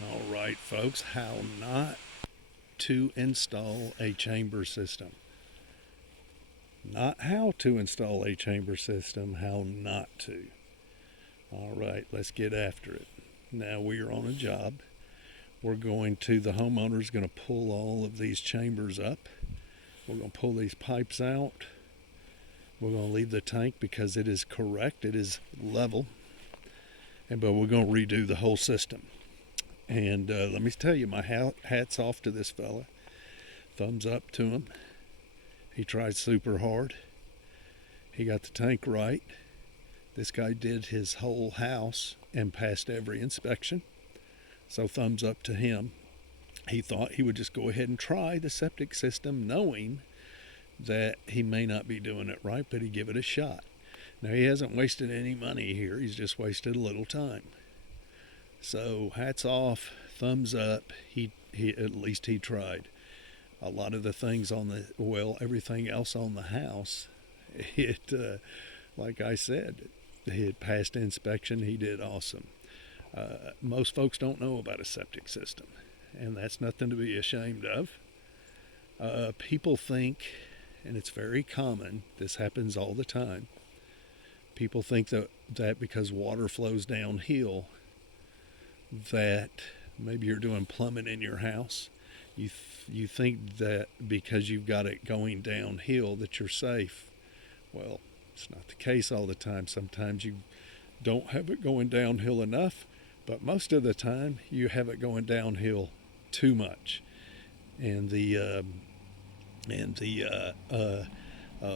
All right, folks, how not to install a chamber system. Not how to install a chamber system, how not to. All right, let's get after it. Now we are on a job. The homeowner's going to pull all of these chambers up. We're going to pull these pipes out. We're going to leave the tank because it is correct, it is level. But we're going to redo the whole system. And let me tell you, my hat's off to this fella. Thumbs up to him. He tried super hard. He got the tank right. This guy did his whole house and passed every inspection. So thumbs up to him. He thought he would just go ahead and try the septic system, knowing that he may not be doing it right, but he'd give it a shot. Now, he hasn't wasted any money here. He's just wasted a little time. So hats off, thumbs up. He at least he tried. A lot of the things everything else on the house, like I said, he had passed inspection. He did awesome. Most folks don't know about a septic system, and that's nothing to be ashamed of. People think, and it's very common, this happens all the time. People think that because water flows downhill, that maybe you're doing plumbing in your house. You think that because you've got it going downhill that you're safe. Well, it's not the case all the time. Sometimes you don't have it going downhill enough, but most of the time you have it going downhill too much, and the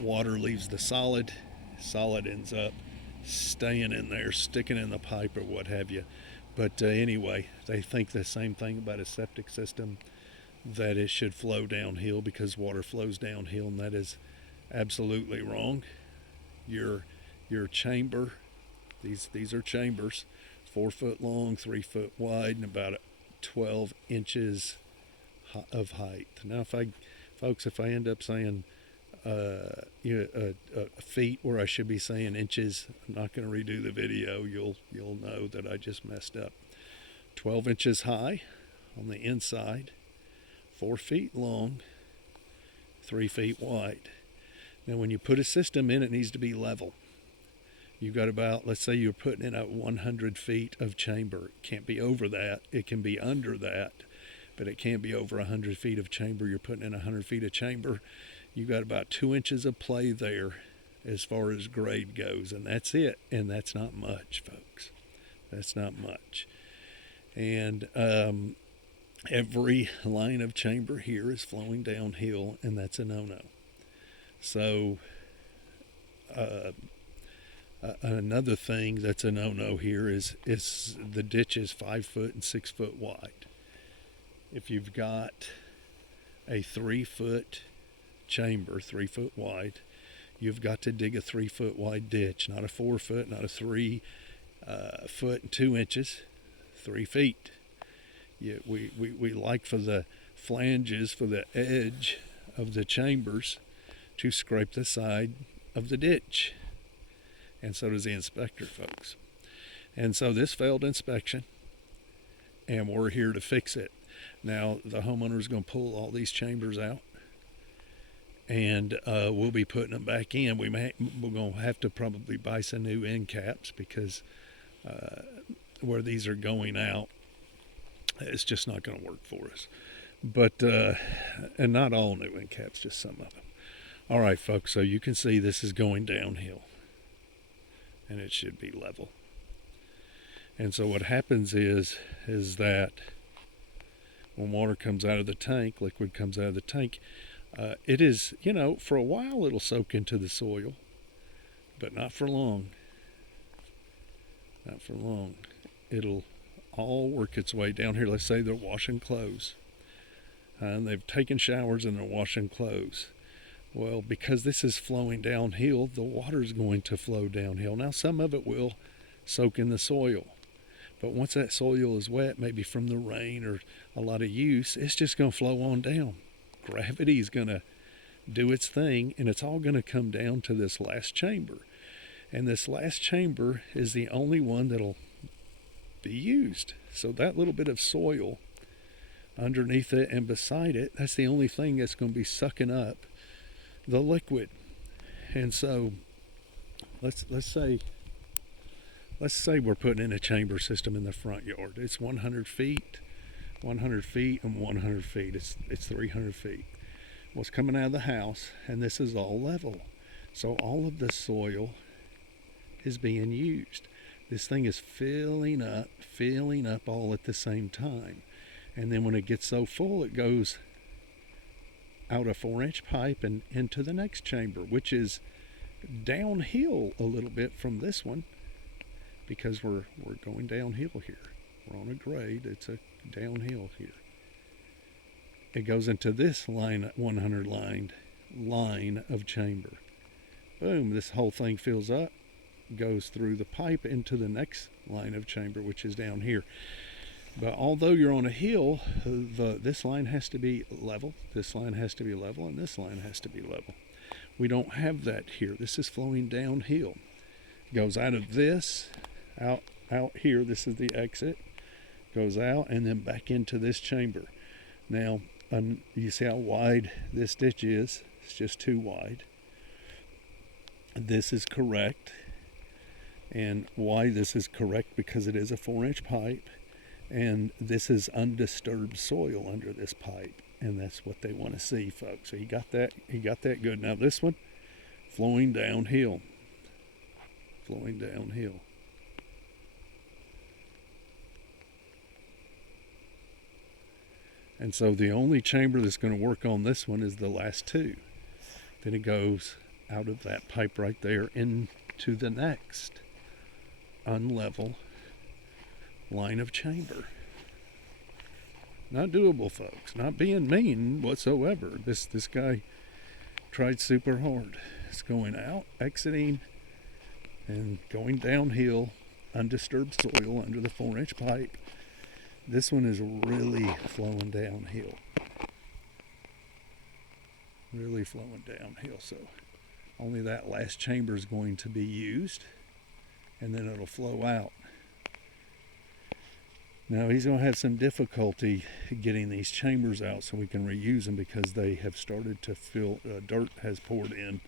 water leaves the solid. Solid ends up staying in there, sticking in the pipe or what have you. But anyway, they think the same thing about a septic system, that it should flow downhill because water flows downhill, and that is absolutely wrong. Your chamber, these are chambers, 4 foot long, 3 foot wide, and about 12 inches of height. Now, if I end up saying feet where I should be saying inches, I'm not going to redo the video. You'll know that I just messed up. 12 inches high on the inside, 4 feet long, 3 feet wide. Now, when you put a system in, it needs to be level. You've got about, let's say you're putting in 100 feet of chamber. It can't be over that. It can be under that, but it can't be over 100 feet of chamber. You're putting in 100 feet of chamber. You've got about 2 inches of play there as far as grade goes, and that's it. And that's not much, folks. That's not much. And every line of chamber here is flowing downhill, and that's a no-no. So another thing that's a no-no here is the ditch is 5 foot and 6 foot wide. If you've got a 3 foot chamber, 3 foot wide, you've got to dig a 3 foot wide ditch, not a 4 foot, not a 3 foot and 2 inches, 3 feet. We like for the flanges, for the edge of the chambers to scrape the side of the ditch. And so does the inspector, folks. And so this failed inspection, and we're here to fix it. Now, the homeowner is going to pull all these chambers out, and we'll be putting them back in. We're going to have to probably buy some new end caps because where these are going out, it's just not going to work for us. But and not all new end caps, just some of them. All right, folks, so you can see this is going downhill, and it should be level. And so what happens is that when water comes out of the tank, liquid comes out of the tank, it is, for a while it'll soak into the soil, but not for long. Not for long. It'll all work its way down here. Let's say they're washing clothes, and they've taken showers and they're washing clothes. Well, because this is flowing downhill, the water is going to flow downhill. Now, some of it will soak in the soil, but once that soil is wet, maybe from the rain or a lot of use, it's just going to flow on down. Gravity is going to do its thing, and it's all going to come down to this last chamber. And this last chamber is the only one that'll be used. So that little bit of soil underneath it and beside it, that's the only thing that's going to be sucking up the liquid. And so let's say we're putting in a chamber system in the front yard. It's 100 feet, 100 feet, and 100 feet. It's 300 feet. What's coming out of the house, and this is all level. So all of the soil is being used. This thing is filling up all at the same time. And then when it gets so full, it goes out a 4-inch pipe and into the next chamber, which is downhill a little bit from this one, because we're going downhill here. We're on a grade. It's a downhill here. It goes into this 100 line of chamber. Boom, this whole thing fills up, goes through the pipe into the next line of chamber, which is down here. But although you're on a hill, this line has to be level, this line has to be level, and this line has to be level. We don't have that here. This is flowing downhill. Goes out of this, out here. This is the exit. Goes out and then back into this chamber. Now, you see how wide this ditch is? It's just too wide. This is correct. And why this is correct? Because it is a 4-inch pipe. And this is undisturbed soil under this pipe, and that's what they want to see, folks. So he got that good. Now this one, flowing downhill. And so the only chamber that's going to work on this one is the last two. Then it goes out of that pipe right there into the next unlevel line of chamber. Not doable, folks. Not being mean whatsoever. This guy tried super hard. It's going out, exiting, and going downhill, undisturbed soil under the 4-inch pipe. This one is really flowing downhill. Really flowing downhill. So only that last chamber is going to be used, and then it'll flow out. Now he's going to have some difficulty getting these chambers out so we can reuse them, because they have started to fill, dirt has poured in,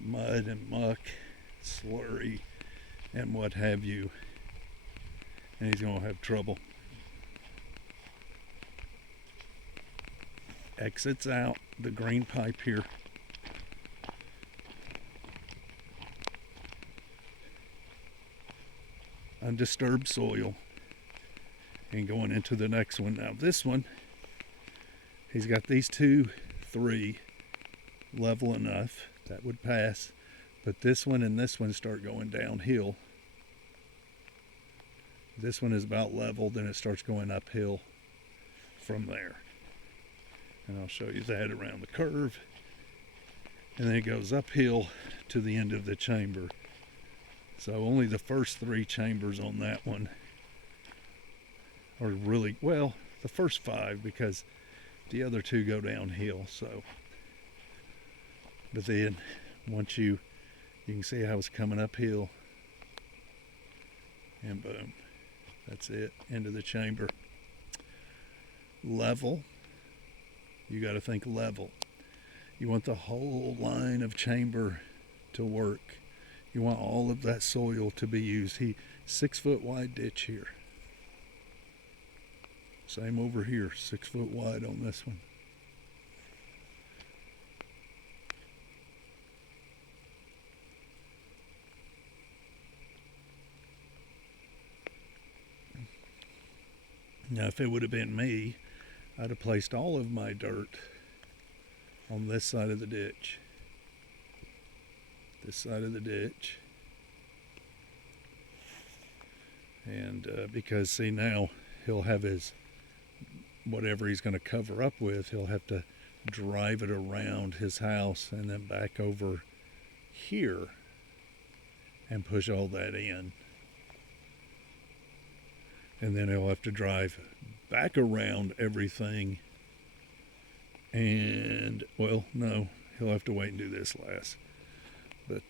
mud and muck, slurry, and what have you, and he's going to have trouble. Exits out the green pipe here. Undisturbed soil. And going into the next one. Now this one, he's got these 2, 3 level enough. That would pass. But this one and this one start going downhill. This one is about level, then it starts going uphill from there. And I'll show you that around the curve. And then it goes uphill to the end of the chamber. So only the first 3 chambers on that one are really, well, the first 5, because the other 2 go downhill. So, but then once you can see how it's coming uphill, and boom, that's it, into the chamber. Level, you got to think level. You want the whole line of chamber to work. You want all of that soil to be used. 6-foot wide ditch here. Same over here, 6 foot wide on this one. Now, if it would have been me, I'd have placed all of my dirt on this side of the ditch. This side of the ditch. And because, see, now he'll have his, whatever he's going to cover up with, he'll have to drive it around his house and then back over here and push all that in. And then he'll have to drive back around everything. And, well, no, he'll have to wait and do this last. But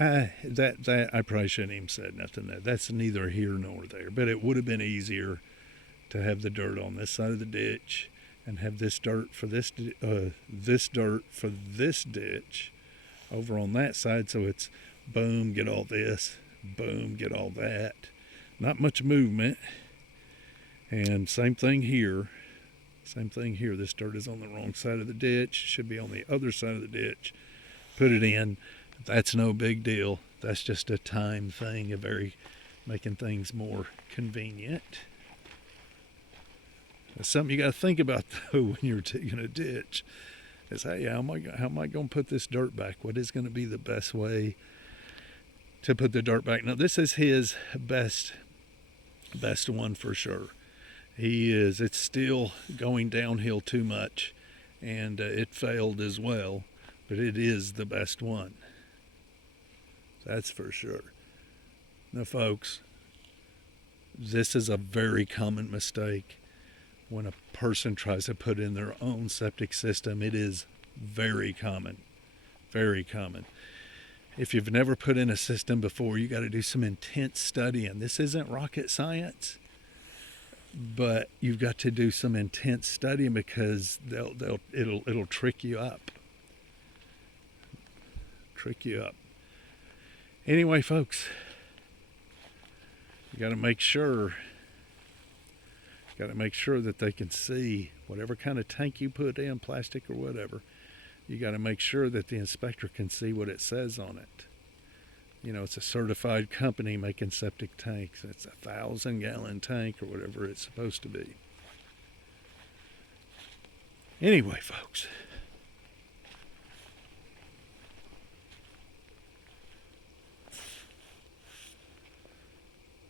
I probably shouldn't even said nothing there. That's neither here nor there. But it would have been easier to have the dirt on this side of the ditch and have this dirt for this dirt for this ditch over on that side. So it's boom, get all this, boom, get all that. Not much movement. And same thing here. Same thing here. This dirt is on the wrong side of the ditch. Should be on the other side of the ditch. Put it in. That's no big deal. That's just a time thing, making things more convenient. That's something you got to think about though when you're digging a ditch. Is hey, how am I going to put this dirt back? What is going to be the best way to put the dirt back? Now this is his best one for sure. It's still going downhill too much, and it failed as well, but it is the best one. That's for sure. Now, folks, this is a very common mistake when a person tries to put in their own septic system. It is very common. Very common. If you've never put in a system before, you got to do some intense studying. This isn't rocket science, but you've got to do some intense studying because it'll trick you up. Trick you up. Anyway, folks, you got to make sure that they can see whatever kind of tank you put in, plastic or whatever. You got to make sure that the inspector can see what it says on it. You know, it's a certified company making septic tanks. It's 1,000-gallon tank or whatever it's supposed to be. Anyway, folks.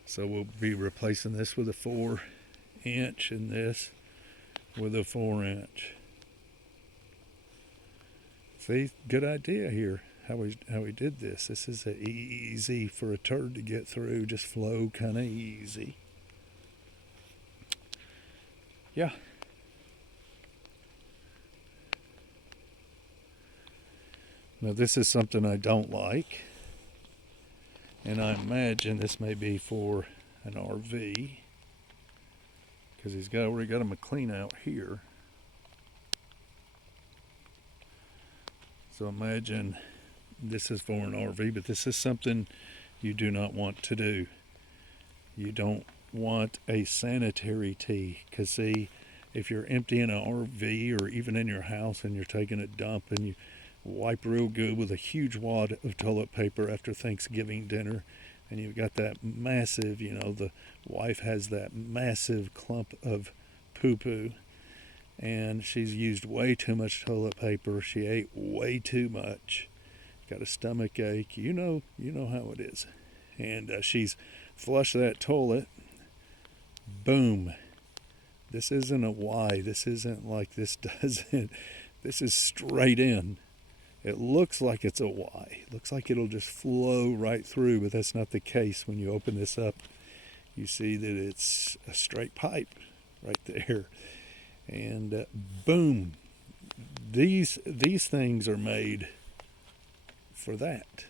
So we'll be replacing this with a 4-inch and this with a 4-inch. See, good idea here. How we did this. This is easy for a turd to get through. Just flow kind of easy. Yeah. Now this is something I don't like. And I imagine this may be for an RV. Because he's already got him a clean out here. So imagine this is for an RV, but this is something you do not want to do. You don't want a sanitary tee, because see, if you're emptying an RV or even in your house and you're taking a dump and you wipe real good with a huge wad of toilet paper after Thanksgiving dinner, and you've got that massive, the wife has that massive clump of poo-poo, and she's used way too much toilet paper. She ate way too much. Got a stomach ache. You know how it is. And she's flushed that toilet. Boom. This isn't a Y. This isn't like this doesn't. This is straight in. It looks like it's a Y. It looks like it'll just flow right through, but that's not the case. When you open this up, you see that it's a straight pipe right there. And boom. These things are made for that,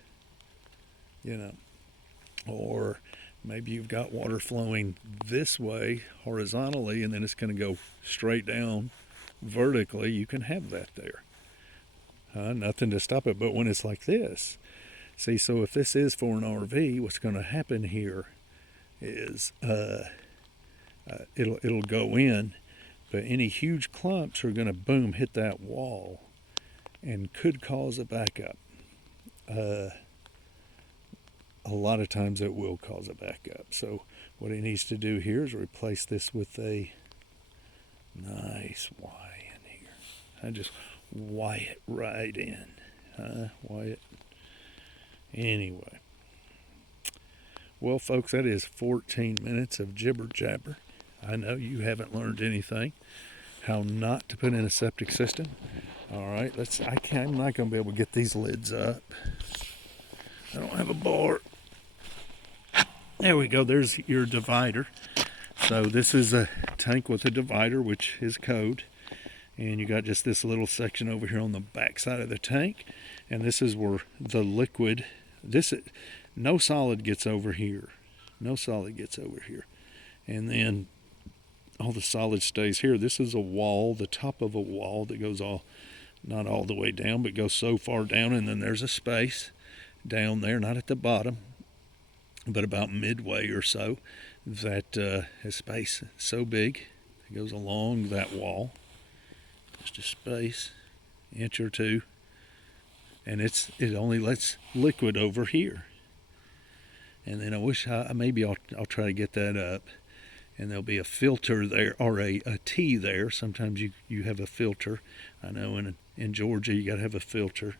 or maybe you've got water flowing this way horizontally and then it's going to go straight down vertically. You can have that there, nothing to stop it. But when it's like this, see, so if this is for an RV, what's going to happen here is it'll go in, but any huge clumps are going to boom hit that wall and could cause a backup. A lot of times it will cause a backup. So what he needs to do here is replace this with a nice Y in here. I just Y it right in. Y it. Anyway. Well, folks, that is 14 minutes of jibber jabber. I know you haven't learned anything. How not to put in a septic system. All right, I'm not going to be able to get these lids up. I don't have a bar. There we go. There's your divider. So this is a tank with a divider, which is code. and you got just this little section over here on the back side of the tank, and this is where the liquid, no solid gets over here. No solid gets over here. And then all the solid stays here. This is a wall, the top of a wall that goes not all the way down, but goes so far down, and then there's a space down there, not at the bottom, but about midway or so, that has space so big it goes along that wall. Just a space, inch or two, and it only lets liquid over here. And then I wish maybe I'll try to get that up, and there'll be a filter there, or a T there. Sometimes you have a filter. I know in Georgia you got to have a filter.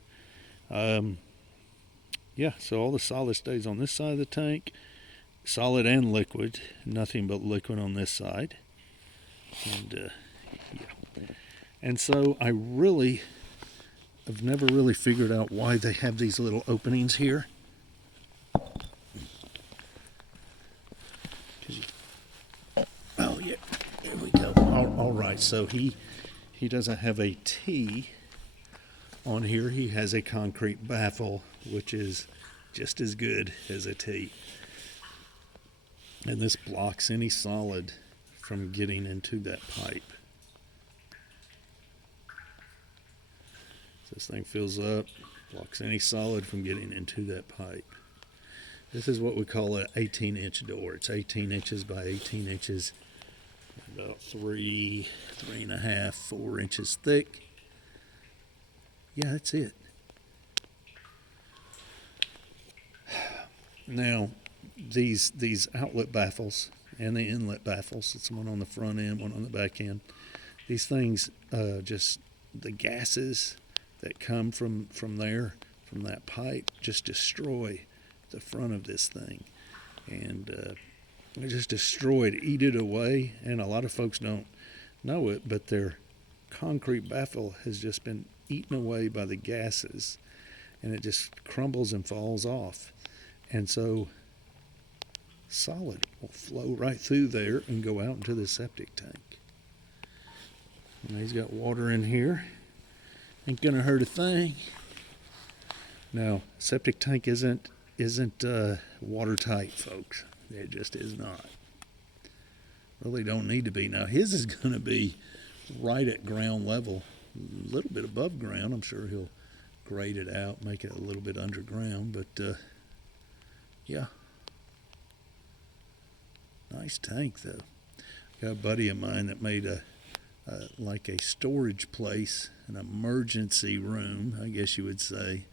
Yeah, so all the solid stays on this side of the tank, solid and liquid, nothing but liquid on this side. And yeah. And so I've never really figured out why they have these little openings here. Oh yeah, there we go. All right, so he doesn't have a T on here. He has a concrete baffle, which is just as good as a T. And this blocks any solid from getting into that pipe. So this thing fills up, blocks any solid from getting into that pipe. This is what we call an 18-inch door. It's 18 inches by 18 inches, about 3.5, 4 inches thick. Yeah, that's it. Now, these outlet baffles and the inlet baffles, it's one on the front end, one on the back end. These things, just the gases that come from that pipe, just destroy the front of this thing, and they just destroy it, eat it away. And a lot of folks don't know it, but their concrete baffle has just been eaten away by the gases, and it just crumbles and falls off. And so solid will flow right through there and go out into the septic tank. And he's got water in here. Ain't gonna hurt a thing. Now, septic tank isn't watertight, folks. It just is not. Really don't need to be. Now, his is gonna be right at ground level, a little bit above ground. I'm sure he'll grade it out, make it a little bit underground, but yeah. Nice tank, though. Got a buddy of mine that made like a storage place, an emergency room, I guess you would say,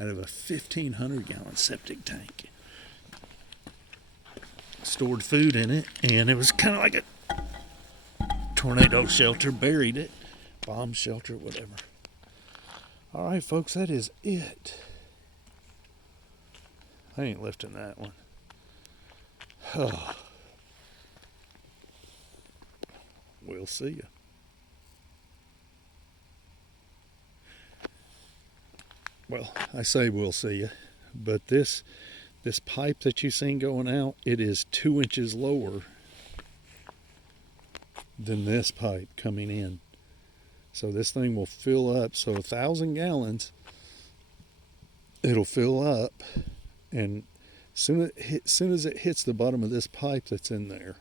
out of a 1,500-gallon septic tank. Stored food in it, and it was kind of like a tornado shelter, buried it, bomb shelter, whatever. All right, folks, that is it. I ain't lifting that one. Oh. We'll see you. Well, I say we'll see you, but this pipe that you seen going out, it is 2 inches lower than this pipe coming in. So this thing will fill up. So 1,000 gallons, it'll fill up, and soon as it hits the bottom of this pipe that's in there,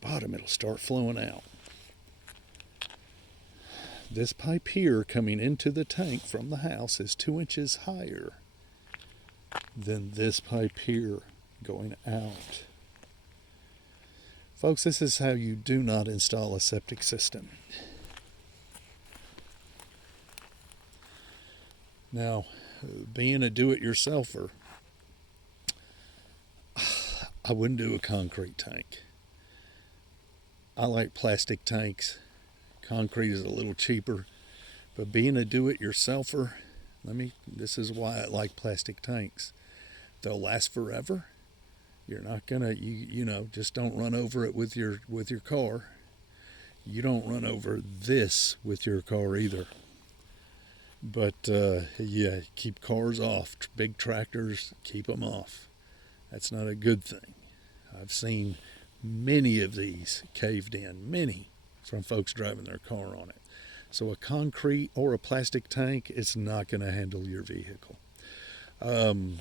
bottom, it'll start flowing out. This pipe here coming into the tank from the house is 2 inches higher than this pipe here going out. Folks, this is how you do not install a septic system. Now, being a do-it-yourselfer, I wouldn't do a concrete tank. I like plastic tanks. Concrete is a little cheaper, but being a do-it-yourselfer, this is why I like plastic tanks. They'll last forever. You're not gonna, just don't run over it with your car. You don't run over this with your car either. But yeah, keep cars off. Big tractors, keep them off. That's not a good thing. I've seen many of these caved in, many, from folks driving their car on it. So a concrete or a plastic tank is not going to handle your vehicle. Um,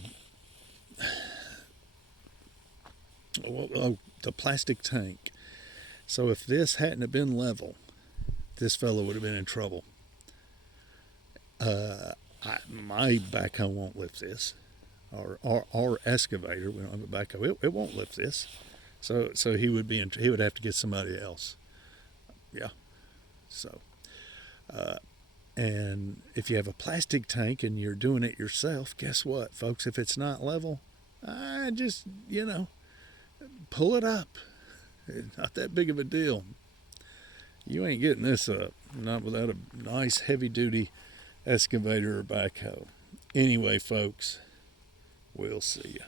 the plastic tank. So if this hadn't have been level, this fellow would have been in trouble. My backhoe won't lift this, or our excavator. We don't have a backhoe. It won't lift this. So he would he would have to get somebody else. Yeah. So, and if you have a plastic tank and you're doing it yourself, guess what, folks? If it's not level, just pull it up. It's not that big of a deal. You ain't getting this up, not without a nice heavy duty excavator or backhoe. Anyway, folks, we'll see you.